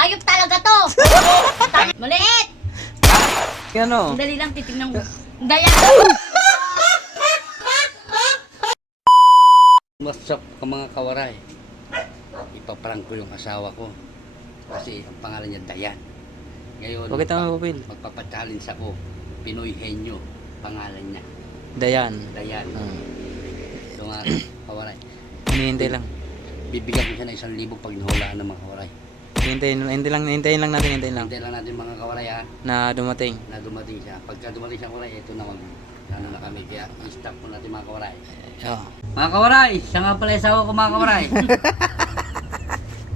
Hayop talaga to! Maliit! Ano? Dali lang, titignan ko. Daya! What's up ka mga kawaray? Ipaprank ko yung asawa ko. Kasi ang pangalan niya Dayan. Ngayon, Bakit ang mapapil? magpapachallenge ako. Pinoy Henyo, pangalan niya. Dayan. Dayan. So mga kawaray, Hinihintay lang. bibigyan ko siya ng 1,000 pag nahulaan ng mga kawaray. Hintayin lang natin Hintayin lang natin mga kawaray ha, na dumating. na dumating siya. Pagka dumating siya kawaray, ito na ano na kami. Kaya i-stop po natin mga kawaray. Oh. Mga kawaray, siya nga pala yung asawa ko mga kawaray.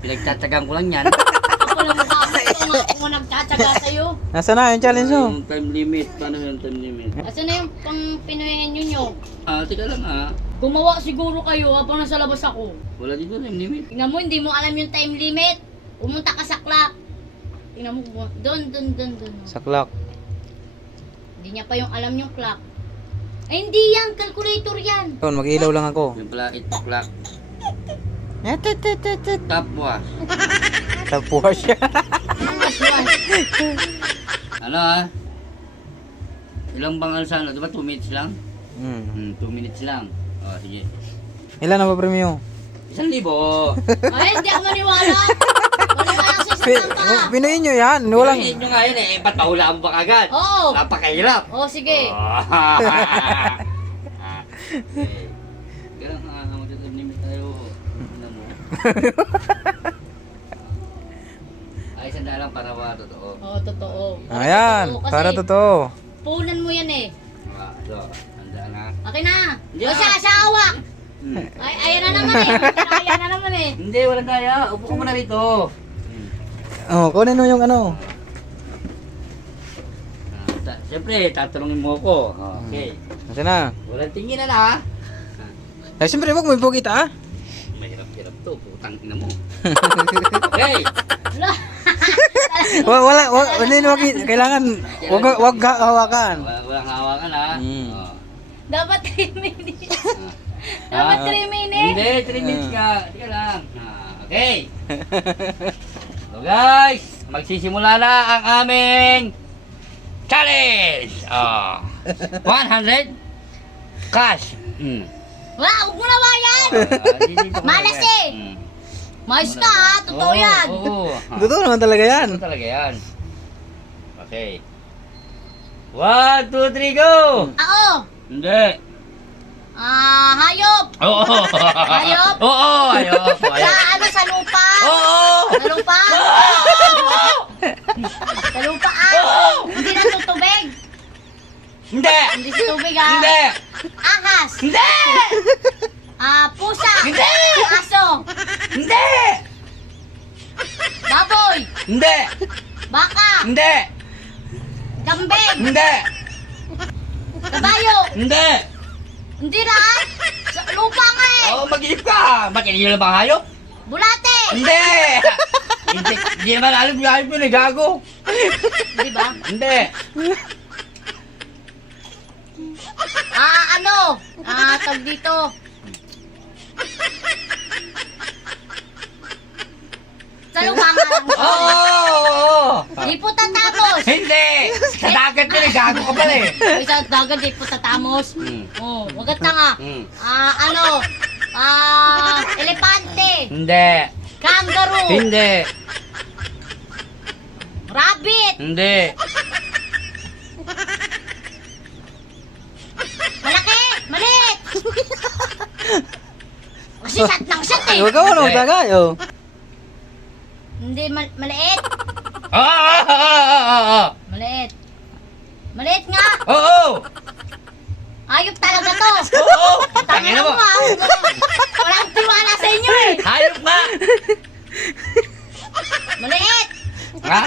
Pinagtatsagang ko lang yan. Ako lang mukha mo kung nagtsatsaga sa'yo. Nasaan na yung challenge mo? Yung time limit, paano yung time limit? Asan na yung pang pinuhin nyo? Tika lang ha. Gumawa siguro kayo habang nasa labas ako. Wala dito time limit. Tingnan mo, hindi mo alam yung time limit. Pumunta ka sa clock. Tingnan mo, doon. Sa clock. Hindi niya pa yung alam yung clock. Ay, hindi yan. Calculator yan. Yun, mag-ilaw lang ako. Yung pala 8 o'clock. Tapwa. Tapuha siya. Plus one. Ano ha? Ilang bang alsano? Diba 2 minutes lang? 2 minutes lang. O, sige. Ilan na ba premium? 1,000. Ay, hindi ako maniwala. Wala ka lang sa isang tangka. Pinuhin nyo yan. Walang... Pinahin nyo nga yun eh. Ba't mahulaan mo ba agad? Oo. Napakahirap. Oo, sige. Okay. Kaya nga, mag-time limit tayo. Ano mo? Ay, sandala lang para ba totoo. Oo, totoo. Ayan, Totoo, kasi para totoo. punan mo yan eh. So, handa na. Akin na. Yeah. O siya, hawak. Ay, ayan na naman eh. Ayan na naman eh. Hindi, walang kaya. Upo ka muna rito. Oh, kunin mo yung ano. Siyempre, tatanungin mo ako. Okay. Nasaan na? Walang tinginan ha. Eh, siyempre, wag mo ipukita ah. Mahirap-hirap to. Putang ina mo. Okay. Wala, kailangan, wag hawakan. Walang hawakan ha. Oh. Dapat 3 minutes. Ah, Dapat 3 minutes. Hindi, 3 minutes ka. Tika lang. Okay. So guys, magsisimula na ang aming challenge. 100 cash. Wala, huwag mo naman yan. Malas eh. Mais ka ha, totoo yan. Oo. Totoo naman talaga yan. Ano talaga yan? Okay. 1, 2, 3, go! Oo. Hindi. Hayop. Oo. Hayop? Oo, hayop. Sa ano, sa lupa. Oo. Sa lupa. Sa lupa Hindi na tutubig. Hindi. Hindi sa tubig ha. Hindi. Ahas. Hindi. Pusa. Hindi. Aso. Hindi. Baboy. Hindi. Baka. Hindi. Kambing. Hindi. Kabayo. Hindi. Hindi na. Sa lupa nga eh. Oo, mag-iip ka. Ba't hindi na ba hayop? Bulate. Hindi. Hindi naman alam yung hayop yun eh, gago. Di ba? Hindi. Tag dito. Sa lupa nga lang. Oo. Di po tatapos. Hindi. Sa dagat yun eh, gago ka pala eh. Ay, sa dagat di po tatamos. Oh, wag ka nga. Elepante. Hindi. Kangaroo. Hindi. Rabbit. Hindi. Malaki. Maliit. Kasi sat lang sat eh. Huwag ka mo magtagay, oh. Hindi, maliit. Oo. Maliit. Maliit nga. Oo. Hayop talaga to. Oo. Tangina mo. Walang tiwala sa inyo eh. Hayop nga. Maliit. Ha?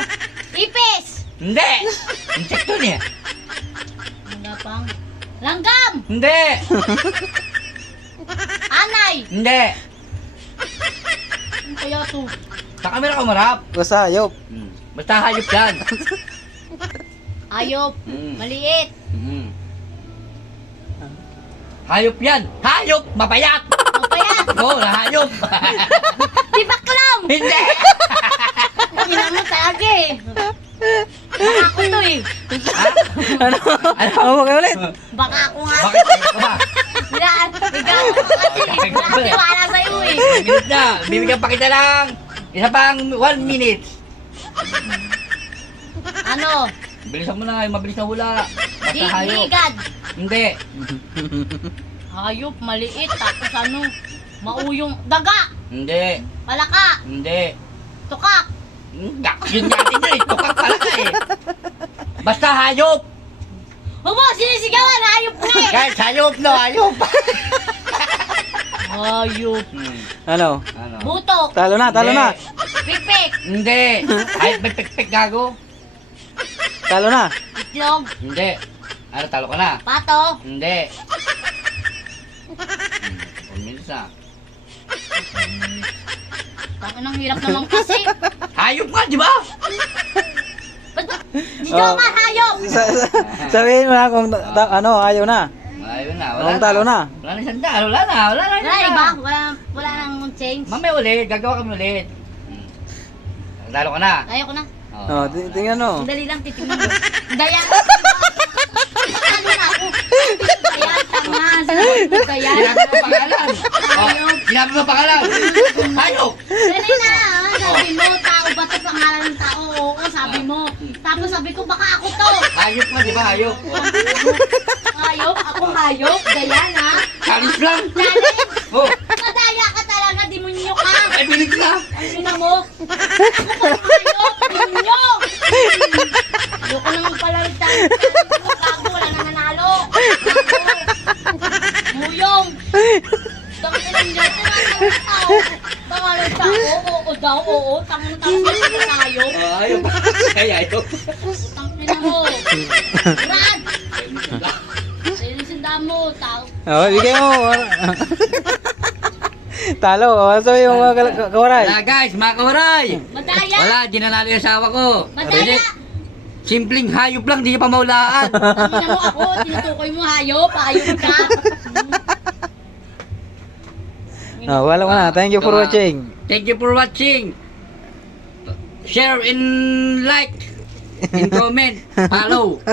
Ipis. Hindi. Insekto niya. Wala pang. Langgam. Hindi. Anay. Hindi. Ano kaya to? Sa camera ka marap. Basta, hayop. Basta hayop yan. Hayop. Maliit. Hayop yan. Hayop. Mapayat. Mapayat. Oo, hayop. Di baklam. Hindi. Ina mo. eh. Baka ako to eh. Ano? Ano mo kayo ulit? Baka ako nga. Bakit ka ba? Yan, ikaw kasi. Wala tiwala sa'yo eh. 1 minute na. Bibigyan pa kita lang. Isa pang 1 minute. Ano? Bilisan mo na, yung mabilis na hula. Di, Basta hayop. digad. Hindi. Hayop, maliit. Tapos ano? Mauyong. Daga. Hindi. Palaka. Hindi. Tukak. Yun natin na eh. Tukak pala ka eh. Basta hayop. Huwag mo, sinisigawan. Hayop na eh. Guys, hayop no, hayop. Hayop. Ano? Ano? Butok. Talo na, talo na. Pikpik. Hindi. Hayop may pik-pik gago. Talo na. Itlog. Hindi. Ano, talo ka na? Pato. Hindi. 1 minute na. Ang hirap naman kasi. Hayop nga, di ba? Di ko hayop. Sabihin mo na kung ano, ayaw na. Ayun na, wala Kung talo na. Wala na isang daan, wala na. Wala iba. Wala nang change. Mamaya ulit, gagawa kami ulit. Talo ka na. Ayoko na. Oh, tingnan mo. Ang dali lang titingnan mo. Dayan. Ano na ako? Dayan, tama. Sinabi mo dayan. Sinabi mo pangalan. Oh, sinabi mo pangalan. Hayop. Dali na. Sabi mo, tao ba ito pangalan ng tao? Oo, sabi mo. Tapos sabi ko, baka ako to. Hayop mo, di ba hayop? Hayop? Ako hayop? Dayan, ha? Challenge lang. Challenge? Oh, Madaya ka talaga, demonyo ka. 5 minutes na. Ang ina mo. Ako pa hayop, demonyo. Ayoko nang palalitan. Gago, wala na nanalo. Muyong. Tangin lang dyan. Tao. Pangalan tao. Oo daw, oo. Tangin tayo. Hayop. Kaya hayop. Tangin mo. Brad. Sinisinda mo. Tao. Oh, bigay mo. Talo. Oh, sabi mo mga kawaray. Wala guys, mga kawaray. Madaya. Wala, di nanalo yung asawa ko. Madaya. Simpleng hayop lang, di ka pa maulaan. Tangin mo ako. Tinutukoy mo hayop. Hayop ka. Oh, wala mo na. Thank you for watching. Thank you for watching. Share and like. And comment. Follow.